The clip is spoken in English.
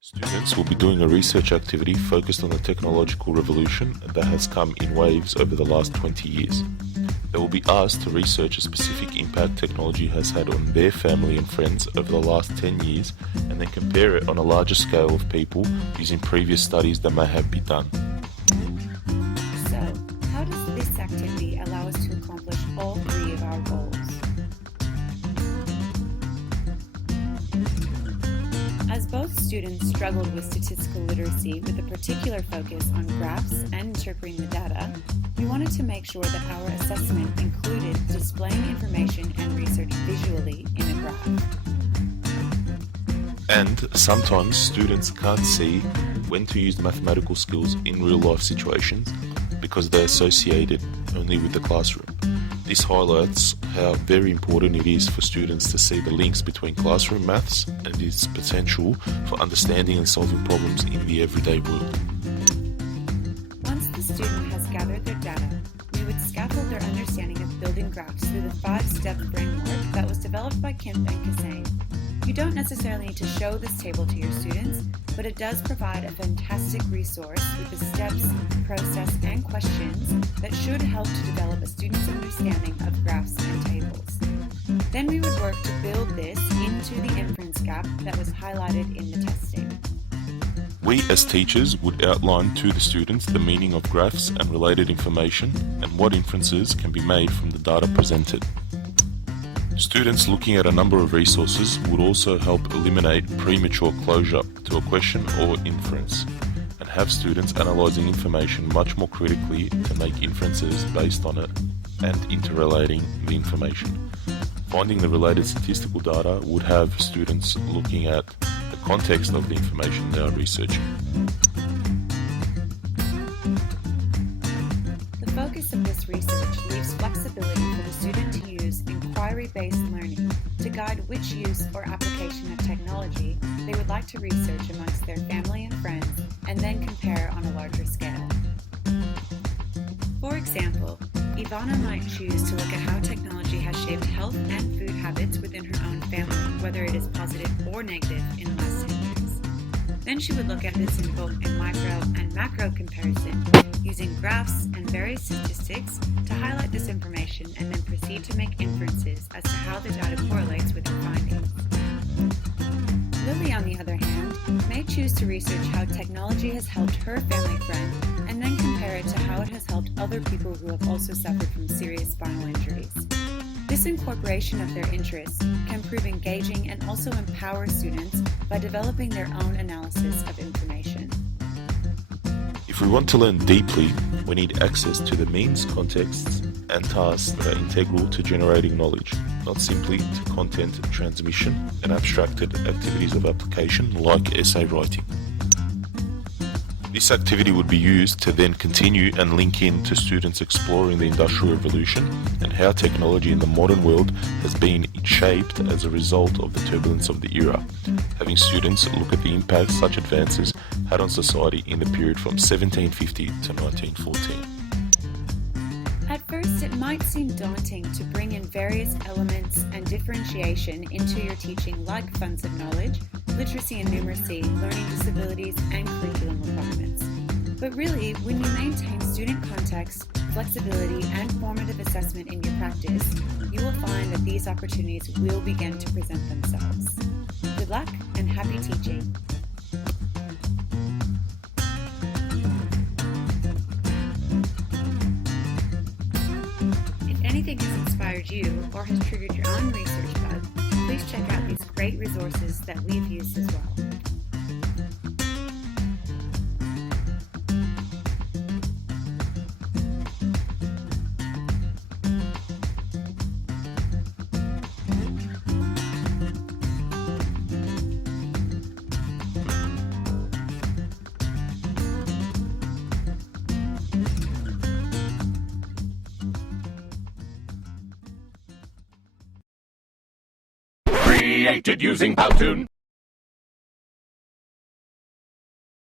Students will be doing a research activity focused on the technological revolution that has come in waves over the last 20 years. They will be asked to research a specific impact technology has had on their family and friends over the last 10 years and then compare it on a larger scale of people using previous studies that may have been done. So, how does this activity allow us to accomplish all three of our goals? As both students struggled with statistical literacy with a particular focus on graphs and interpreting the data, we wanted to make sure that our assessment included displaying information and research visually in a graph. And sometimes students can't see when to use mathematical skills in real life situations because they're associated only with the classroom. This highlights how very important it is for students to see the links between classroom maths and its potential for understanding and solving problems in the everyday world. Once the student has gathered their data, we would scaffold their understanding of building graphs through the 5-step framework that was developed by Kemp and Kassane. You don't necessarily need to show this table to your students, but it does provide a fantastic resource with the steps, process, and questions that should help to develop a student's understanding of graphs and tables. Then we would work to build this into the inference gap that was highlighted in the testing. We as teachers would outline to the students the meaning of graphs and related information and what inferences can be made from the data presented. Students looking at a number of resources would also help eliminate premature closure to a question or inference and have students analysing information much more critically to make inferences based on it and interrelating the information. Finding the related statistical data would have students looking at the context of the information they are researching. The focus of this research leaves flexibility for the student to use inquiry-based learning to guide which use or application of technology they would like to research amongst their family and friends and then compare on a larger scale. For example, Ivana might choose to look at how technology has shaped health and food habits within her own family, whether it is positive or negative in the last 10 years. Then she would look at this in both a micro and macro comparison, using graphs and various statistics to highlight this information and then proceed to make inferences as to how the data correlates with her findings. Lily, on the other hand, may choose to research how technology has helped her family friend and then compare it to how it has helped other people who have also suffered from serious spinal injuries. This incorporation of their interests can prove engaging and also empower students by developing their own analysis of information. If we want to learn deeply, we need access to the means, contexts, and tasks that are integral to generating knowledge, not simply to content transmission and abstracted activities of application like essay writing. This activity would be used to then continue and link in to students exploring the Industrial Revolution and how technology in the modern world has been shaped as a result of the turbulence of the era, having students look at the impact such advances had on society in the period from 1750 to 1914. At first, it might seem daunting to bring in various elements and differentiation into your teaching like funds of knowledge, literacy and numeracy, learning disabilities, and curriculum requirements. But really, when you maintain student context, flexibility, and formative assessment in your practice, you will find that these opportunities will begin to present themselves. Good luck and happy teaching! If anything has inspired you or has triggered your own research bug, please check out these great resources that we've used as well. Created using Powtoon.